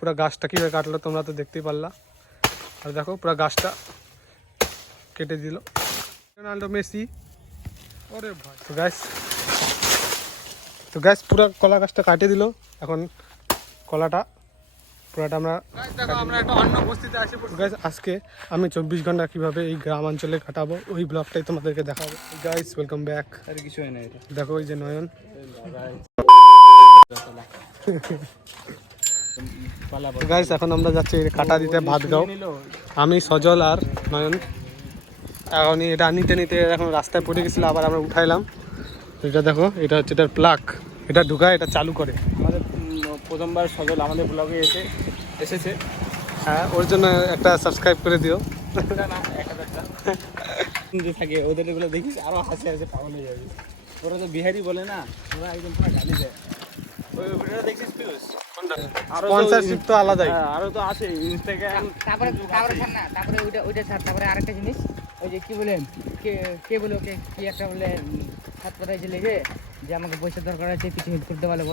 পুরো গাছটা কীভাবে কাটলো তোমরা তো দেখতেই পারলা। আর দেখো পুরো গাছটা কেটে দিল রোনাল্ডো মেসি। ওরে ভাই, তো গ্যাস পুরো কলা গাছটা কাটিয়ে দিল। এখন কলাটা পুরোটা আমরা একটা অন্য বস্তিতে আসি গাইস। আজকে আমি 24 ঘন্টা কীভাবে এই গ্রাম অঞ্চলে কাটাবো ওই ব্লগটাই তোমাদেরকে দেখাবো। Guys welcome back. আর কিছু হয় না, এটা দেখো ওই যে নয়ন। গাইস এখন আমরা যাচ্ছি কাটা দিতে ভাতগাঁও। আমি সজল আর নয়ন এখন এটা নিতে নিতে এখন রাস্তায় পড়ে গেছিলো, আবার আমরা উঠাইলাম। এটা দেখো, এটা হচ্ছে এটার প্লাগ, এটা ঢুকায় এটা চালু করে। আমাদের প্রথমবার সজল আমাদের ব্লগে এসেছে। হ্যাঁ, ওর জন্য একটা সাবস্ক্রাইব করে দিও। না 1000টা যে থাকে ওদের এগুলো দেখিস আরো হাসি হাসি পাগল হয়ে যাবে। ওরা তো বিহারি বলে না, ওরা একদম পুরো গালি দেয়। ওই ভিডিওটা দেখছিস পিউস? স্পন্সরশিপ তো আলাদাই, আরো তো আছে ইনস্টাগ্রাম। তারপরে ছাড় না, তারপরে ওইটা ছাড়। তারপরে আরেকটা জিনিস, ওই যে কি বলেন, কে বলে ওকে কি একটা বলে হাত পাতাইছে লেগে যে আমাকে পয়সা দরকার আছে, কিছু হেল্প করতে পারলে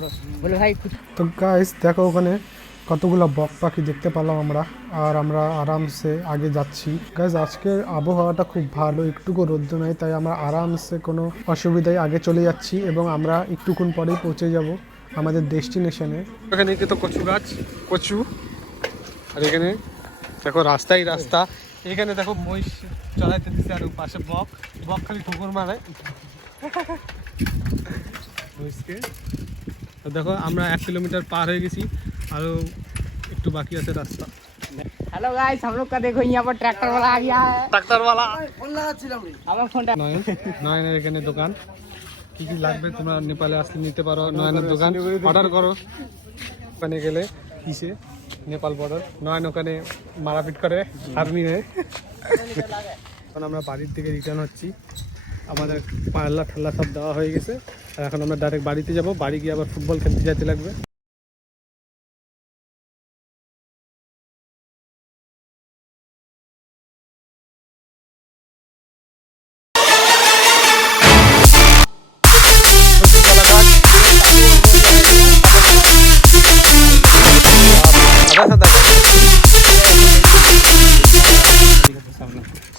বলে ভাই। তো গাইস দেখো ওখানে কতগুলো বক পাখি দেখতে পেলাম আমরা, আর আমরা আরামসে আগে যাচ্ছি। গাইস আজকের আবহাওয়াটা খুব ভালো, একটুকু রোদ্র নাই, তাই আমরা আরামসে কোনো অসুবিধায় আগে চলে যাচ্ছি এবং আমরা একটুক্ষণ পরেই পৌঁছে যাব আমাদের ডেস্টিনেশনে। এখানে কিন্তু কচু গাছ, কচু। আর এখানে দেখো রাস্তাই রাস্তা। এখানে দেখো মহিষ চলাইতে দিচ্ছে, আর পাশে বক খালি ঠুকুর মারে মহিষকে। দেখো আমরা 1 কিলোমিটার পার হয়ে গেছি, আরো একটু বাকি আছে রাস্তা। हेलो गाइस, हम लोग का देखो यहाँ पर ट्रैक्टर वाला आ गया है। ট্রাক্টর वाला আমার ফোনটা নয়নের এখানে দোকান, কি কি লাগবে তোমরা নেপালে আসলে নিতে পারো। নয়নের দোকান অর্ডার করো। ওখানে গেলে কিসে নেপাল বর্ডার, নয়ন ওখানে মারাপিট করে আর্মি হয়ে। এখন আমরা বাড়ির দিকে রিটার্ন হচ্ছি, আমাদের পাল্লা ঠাল্লা সব দেওয়া হয়ে গেছে। আর এখন আমরা ডাইরেক্ট বাড়িতে যাব, বাড়ি গিয়ে আবার ফুটবল খেলতে যেতে লাগবে।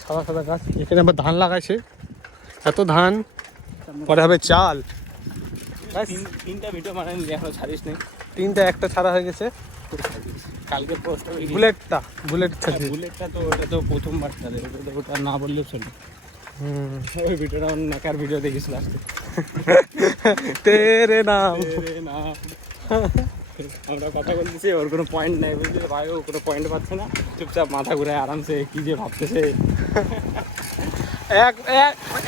সাদা সাদা গাছ, এখানে আবার ধান লাগাইছে, এত ধান পরে হবে চাল। তিনটা ভিডিও বানাই এখনো ছাড়িস নেই। একটা ছাড়া হয়ে গেছে, কালকে পোস্ট বুলেটটা তো ওটা তো প্রথমবার ছাড়ে, ওটা না বললেও চলে। ওই ভিডিওটা আমার নাকার ভিডিও দেখিস লাস্টে। তেরে নাম আমরা কথা বলতেছি, ওর কোনো পয়েন্ট নাই, বুঝলি ভাই, ও কোনো পয়েন্ট পাচ্ছে না, চুপচাপ মাথা ঘুরায় আরামসে কি যে ভাবতেছে।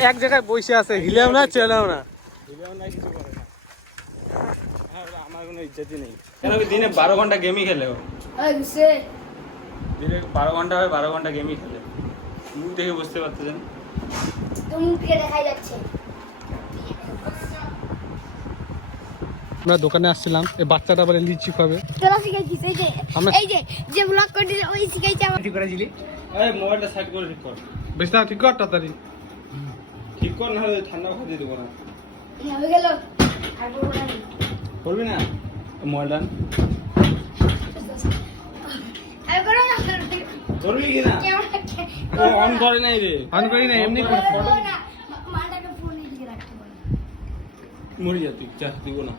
এক জায়গায় বসে আছে, হিলেও না চলেও না, কিছু করে না। আমার কোনো ইজ্জতই নেই। কেন দিনে 12 ঘন্টা গেমই খেলে ও, দিনে 12 ঘন্টা হয়, 12 ঘন্টা গেমই খেলে। মুখ দেখে বুঝতে পারতেছেন। আমরা দোকানে আসছিলাম, এই বাচ্চাটা বলে লিচি খাবে। ঠিক করে দিলি, এই মোবাইলটা সাইড করে ঠিক কর। বেশ ঠিক কর তাড়াতাড়ি, ঠিক কর, না হলে ঠান্ডা খাওয়া দেবো না। করবি না মোবাইলটা, করবি কি না? অন করে নাই রে, অন করি না, এমনি করছি। মরি যা তুই, যা দিব না।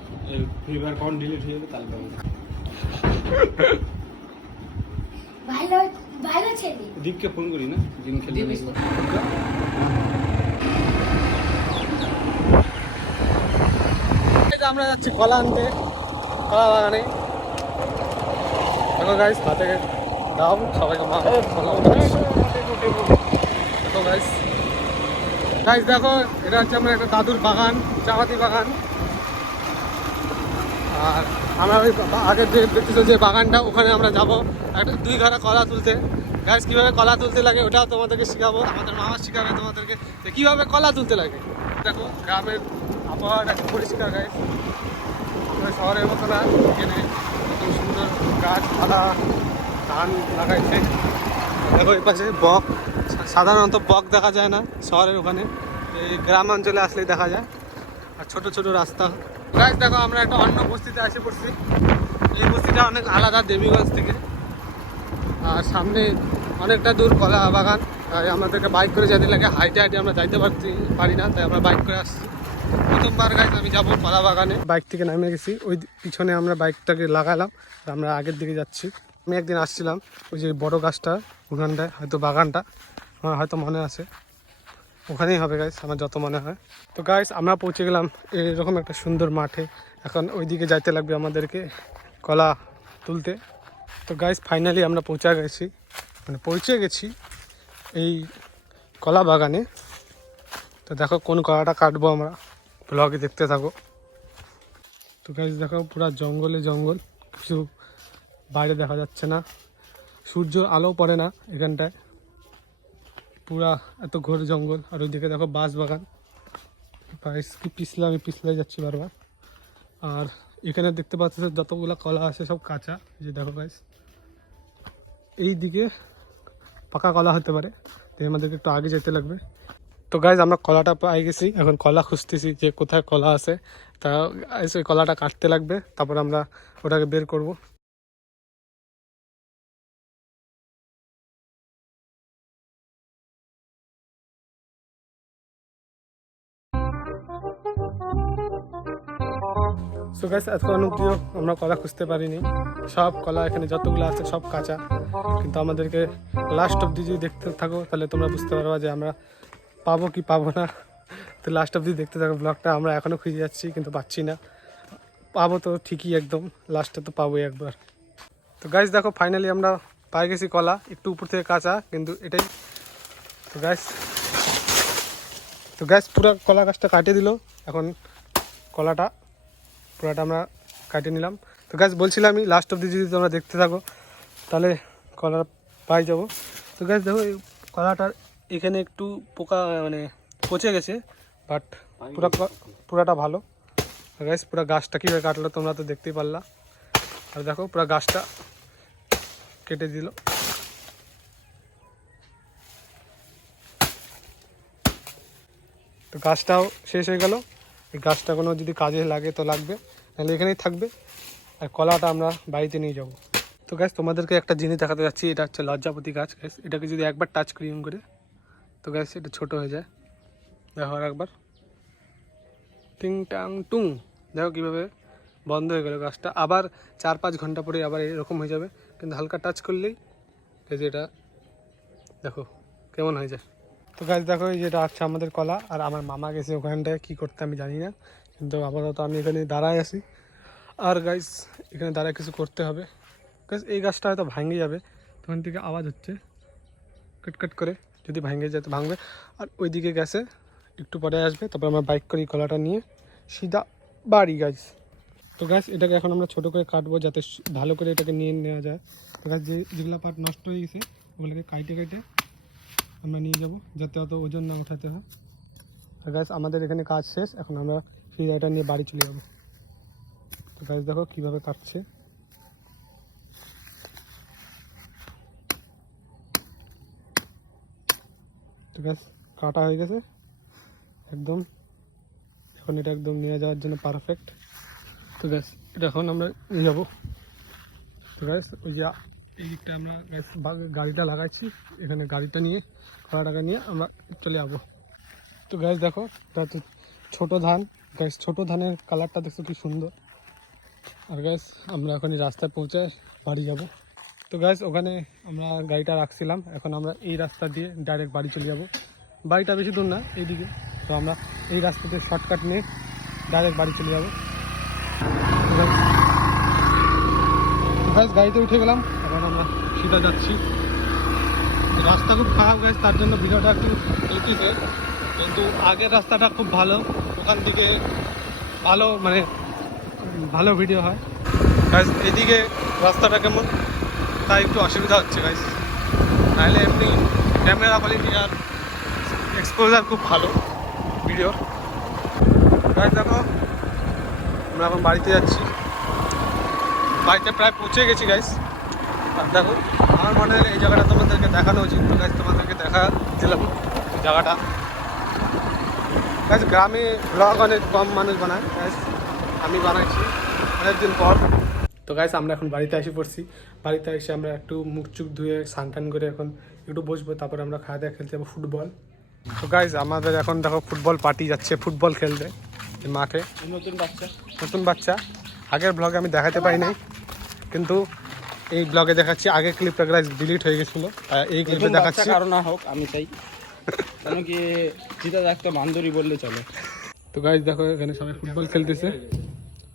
ফ্রি ফায়ার অ্যাকাউন্ট ডিলিট হয়ে যাবে, তাহলে দীপকে ফোন করি না, গেম খেলতে। আমরা যাচ্ছি কলা আনতে, কলা বাগানে। দেখো গাইস, হাতে দাও সবাইকে মা কলা। দেখো গাইস, দেখো এটা হচ্ছে আমরা একটা দাদুর বাগান, চাপাতি বাগান। আর আমরা ওই আগের যে দেখতেছো যে বাগানটা, ওখানে আমরা যাবো একটা 2 ঘাড়া কলা তুলতে। গাইস কীভাবে কলা তুলতে লাগে ওটাও তোমাদেরকে শেখাবো, আমাদের মামা শেখাবে তোমাদেরকে যে কীভাবে কলা তুলতে লাগে। দেখো গ্রামের আবহাওয়াটা একটু পরিষ্কার গাইস, শহরের মতো না, এখানে কত সুন্দর গাছপালা, ধান লাগাইছে। দেখো এই পাশে বক, সাধারণত বক দেখা যায় না শহরের ওখানে, এই গ্রাম অঞ্চলে আসলেই দেখা যায়। আর ছোট ছোট রাস্তা। গাইস দেখো আমরা একটা অন্য বস্তিতে এসে পড়ছি, এই বস্তিটা অনেক আলাদা দেবীগঞ্জ থেকে। আর সামনে অনেকটা দূর কলা বাগান, তাই আমাদেরকে বাইক করে যেতে লাগে, হাইটে হাইটে আমরা যাইতে পারি না, তাই আমরা বাইক করে আসছি। প্রথমবার গাইজ আমি যাবো কলা বাগানে। বাইক থেকে নামে গেছি, ওই পিছনে আমরা বাইকটাকে লাগালাম, আমরা আগের দিকে যাচ্ছি। আমি একদিন আসছিলাম ওই যে বড় গাছটা ওখানটায়, হয়তো বাগানটা আমার হয়তো মনে আছে, ওখানেই হবে গাইজ আমার যত মনে হয়। তো গাইজ আমরা পৌঁছে গেলাম এরকম একটা সুন্দর মাঠে। এখন ওই দিকে যাইতে লাগবে আমাদেরকে কলা তুলতে। তো গাইজ ফাইনালি আমরা পৌঁছে গেছি এই কলা বাগানে। তো দেখো কোন কলাটা কাটবো আমরা, ব্লগে দেখতে থাকো। তো গাইজ দেখো পুরো জঙ্গলে জঙ্গল, কিছু বাইরে দেখা যাচ্ছে না, সূর্য আলো পড়ে না এখানটায়, পুরা এত ঘোর জঙ্গল। আর ওইদিকে দেখো বাঁশ বাগান, কি পিছলাই যাচ্ছি বারবার। আর এখানে দেখতে পাচ্ছি যতগুলো কলা আছে সব কাঁচা, যে দেখো গাইজ এই দিকে পাকা কলা হতে পারে, তাই আমাদেরকে একটু আগে যেতে লাগবে। তো গাইজ আমরা কলাটা পাই গেছি, এখন কলা খুঁজতেছি যে কোথায় কলা আছে। তা ওই কলাটা কাটতে লাগবে, তারপর আমরা ওটাকে বের করব। সো গাইস এতক্ষণ অব্দিও আমরা কলা খুঁজতে পারিনি, সব কলা এখানে যতগুলো আছে সব কাঁচা। কিন্তু আমাদেরকে লাস্ট অব্দি যদি দেখতে থাকো তাহলে তোমরা বুঝতে পারবা যে আমরা পাবো কি পাবো না। তো লাস্ট অব্দি দেখতে থাকো ব্লগটা, আমরা এখনও খুঁজে যাচ্ছি কিন্তু পাচ্ছি না। পাবো তো ঠিকই, একদম লাস্টে তো পাবোই একবার। তো গাইস দেখো ফাইনালি আমরা পাই গেছি কলা, একটু উপর থেকে কাঁচা কিন্তু এটাই। তো গাইস পুরো কলা গাছটা কাটিয়ে দিল, এখন কলাটা পুরাটা আমরা কাটিয়ে নিলাম। তো গাছ বলছিলাম আমি লাস্ট অব্দি যদি তোমরা দেখতে থাকো তাহলে কলা পাই যাবো। তো গাছ দেখো এই কলাটার এখানে একটু পোকা মানে পচে গেছে, বাট পুরাটা ভালো। গাছ পুরো গাছটা কীভাবে কাটলো তোমরা তো দেখতেই পারলা। আর দেখো পুরো গাছটা কেটে দিল। তো গাছটাও শেষ হয়ে গেল। এই গাছটা কোনো যদি কাজে লাগে তো লাগবে, নাহলে এখানেই থাকবে। আর কলাটা আমরা বাড়িতে নিয়ে যাব। তো গাছ তোমাদেরকে একটা জিনিস দেখাতে যাচ্ছি, এটা হচ্ছে লজ্জাপতি গাছ। গাছ এটাকে যদি একবার টাচ করি করে, তো গাছ এটা ছোটো হয়ে যায়। দেখো আর একবার টিং টাং টুং, দেখো কীভাবে বন্ধ হয়ে গেল গাছটা। আবার 4-5 ঘন্টা পরে আবার এরকম হয়ে যাবে, কিন্তু হালকা টাচ করলেই এই যে এটা দেখো কেমন হয়ে যায়। তো গাছ দেখো যেটা আছে আমাদের কলা। আর আমার মামা গেছে ওখানটায় কী করতে আমি জানি না, কিন্তু আপাতত আমি এখানে দাঁড়ায় আছি। আর গাইস এখানে দাঁড়ায় কিছু করতে হবে। গাইস এই গাছটা হয়তো ভাঙে যাবে, তখন থেকে আওয়াজ হচ্ছে কটকট করে, যদি ভাঙে যায় তো ভাঙবে। আর ওইদিকে গেছে একটু পরে আসবে, তারপর আমরা বাইক করি কলাটা নিয়ে সিধা বাড়ি। গাইস তো গাছ এটাকে এখন আমরা ছোটো করে কাটবো, যাতে ভালো করে এটাকে নিয়ে নেওয়া যায়। তো গাছ যেগুলো পার্ট নষ্ট হয়ে গেছে ওগুলোকে কাটে আমরা নিয়ে যাব, যাতে অত ওজন না উঠাতে হয়। আর গাছ আমাদের এখানে কাজ শেষ, এখন আমরা সিধাটা নিয়ে বাড়ি চলে যাবো। তো গাছ দেখো কীভাবে কাটছে। তো গাছ কাটা হয়ে গেছে একদম, এখন এটা একদম নিয়ে যাওয়ার জন্য পারফেক্ট। তো গাছ এটা এখন আমরা নিয়ে যাবো। তো গাছ ওই যে এই দিকটা আমরা গাড়িটা লাগাইছি, এখানে গাড়িটা নিয়ে কলাটাকে নিয়ে আমরা চলে যাবো। তো গাছ দেখো এটা হচ্ছে ছোটো ধান। গাছ ছোটো ধানের কালারটা দেখছো কি সুন্দর। আর গাইস আমরা এখন রাস্তায় পৌঁছায় বাড়ি যাব। তো গাইস ওখানে আমরা গাড়িটা রাখছিলাম, এখন আমরা এই রাস্তা দিয়ে ডাইরেক্ট বাড়ি চলে যাব। বাড়িটা বেশি দূর না এইদিকে, তো আমরা এই রাস্তাতে শর্টকাট নিয়ে ডাইরেক্ট বাড়ি চলে যাব। গাইস গাড়িতে উঠে গেলাম, এখন আমরা সিধা যাচ্ছি। রাস্তা খুব খারাপ গাইস, তার জন্য ভিডিওটা একটু চলতেছে, কিন্তু আগের রাস্তাটা খুব ভালো, ওখান থেকে ভালো ভিডিও হয়। গাইস এদিকে রাস্তাটা কেমন তাই একটু অসুবিধা হচ্ছে গাইস, নাহলে এমনি ক্যামেরা কোয়ালিটি আর এক্সপোজার খুব ভালো ভিডিও। গাইস দেখো আমরা এখন বাড়িতে যাচ্ছি, বাড়িতে প্রায় পৌঁছে গেছি গাইস। আর দেখো আমার মনে হয় এই জায়গাটা তোমাদেরকে দেখানো উচিত, তো গাইস তোমাদেরকে দেখা দিলাম জায়গাটা। গাইস গ্রামে ব্লগ অনেক কম মানুষ বানায়, গাইস আমি বানাইছি অনেকদিন পর। তো তো গাইস আমরা এখন বাড়িতে এসে পড়ছি। বাড়িতে এসে আমরা একটু মুখ চুখ ধুয়ে স্নান টান করে এখন একটু বসবো, তারপর আমরা খাওয়া দাওয়া খেলতে যাবো ফুটবল। তো গাইস আমাদের এখন দেখো ফুটবল পার্টি যাচ্ছে ফুটবল খেলতে এই মাঠে। নতুন বাচ্চা আগের ব্লগে আমি দেখাতে পাই নাই, কিন্তু এই ব্লগে দেখাচ্ছি। আগের ক্লিপটা গাইস ডিলিট হয়ে গেছিলো, এই ক্লিপে দেখাচ্ছি। কারণ না হোক আমি চাই, কেন কি জিতা থাকতো বান্ধবী বললে চলে। তো গাইস দেখো এখানে সবাই ফুটবল খেলতেছে।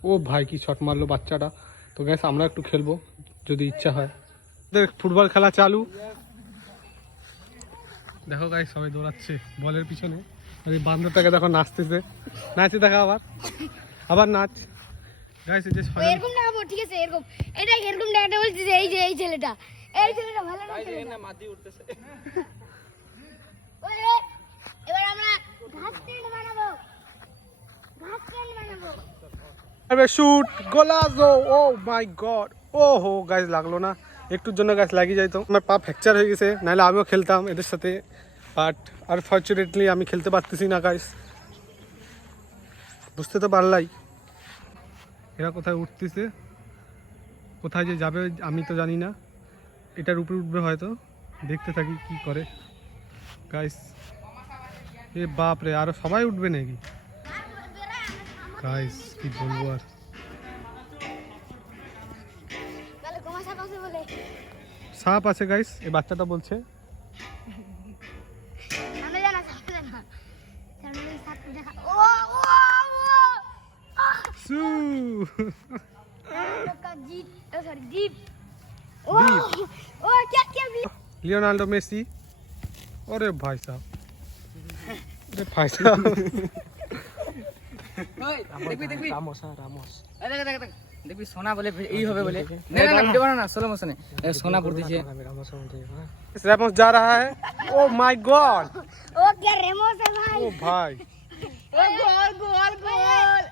ও ভাই কি শট মারলো বাচ্চাটা। তো গাইস আমরা একটু খেলবো যদি ইচ্ছা হয়। ফুটবল খেলা চালু। দেখো গাইস সবাই দৌড়াচ্ছে বলের পিছনে। এই বান্দরটাকে দেখো নাচতেছে, নাচে দেখা আবার নাচ। গাইস এই যে এরকম না হবো, ঠিক আছে? এরকম এটা এরকম ডাটা বলতেছে, এই যে এই ছেলেটা ভালো না ছেলেটা। মাটি উঠতেছে। ওরে এবার আমরা ঘাস স্ট্যান্ড বানাবো, ঘাস স্ট্যান্ড বানাবো। আরে শুট গোলাজো। ও মাই গড, ও হো গাইস লাগলো না, একটুর জন্য গাছ লাগিয়ে যাইতো। আমার পা ফ্র্যাকচার হয়ে গেছে, নাহলে আমিও খেলতাম এদের সাথে, বাট আনফর্চুনেটলি আমি খেলতে পারতেছি না গাইস। বুঝতে তো পারলাই এরা কোথায় উঠতেছে, কোথায় যে যাবে আমি তো জানি না। এটার উপরে উঠবে হয়তো, দেখতে থাকি কি করে গাইস। এ বাপ রে, আরো সবাই উঠবে নাকি গাইস, কি বলবো আর। তাহলে কমাসা পাশে বলে সাপ আছে গাইস, এই বাচ্চাটা বলছে। আমরা জানা সাথে জানা সামনে সাথে দেখা। ও ও সু का जीप सॉरी जीप ओ जीप। ओ क्या भी लियोनार्डो मेसी। अरे भाई साहब, अरे भाई साहब। দেখবি रामोस দেখ দেখবি সোনা বলে এই হবে বলে। না না ভিডিও বানা না, স্লো মোশনে সোনা পড়তেছে। रामोस जा रहा है। ओ माय गॉड, ओ क्या रेमोस है भाई। ओ भाई। ओ गोल गोल गोल।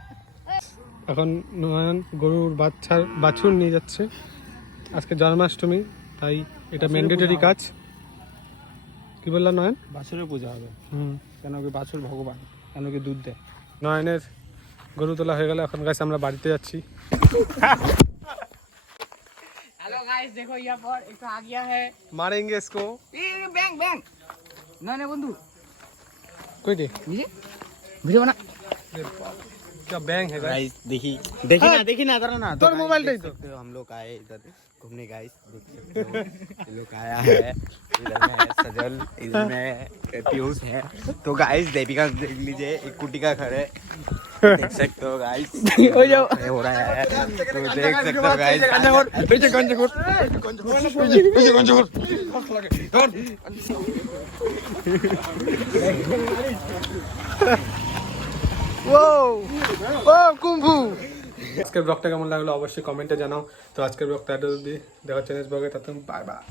এখন নয়ন গরুর বাছুর নিয়ে যাচ্ছে। আজকে জন্মাষ্টমী, তাই এটা ম্যান্ডেটরি কাজ। কি বললাম নয়ন? বাছুরের পূজা হবে, হুম। কেন কি বাছুর ভগবান, কেন কি দুধ দেয়। নয়নের গরু তোলা হয়ে গেল, এখন গাছ আমরা বাড়িতে যাচ্ছি। हेलो गाइस देखो यहाँ पर एक तो आ गया है मारेंगे इसको। ये बैंग बैंग ना ना बंधु कोई दे ये वीडियो बना। क्या बैंग है गाइस। गाइस देखी ना जरा ना। तोर मोबाइल दे दो। तो हम लोग आए इधर घूमने गाइस, देख सकते हो ये लोग आया है। इधर में है सजल, इधर में पीयूष है। तो गाइस दीपिका देख लीजिए, एक कुटी का घर है, देख सकते हो गाइस। हो जाओ हो रहा है तो देख सकते हो गाइस। আজকের ব্লগটা কেমন লাগলো অবশ্যই কমেন্টে জানাও। তো আজকের ব্লগটা এত অবধি, দেখা হচ্ছে নেক্সট ব্লগে। ততক্ষণ বাই বাই।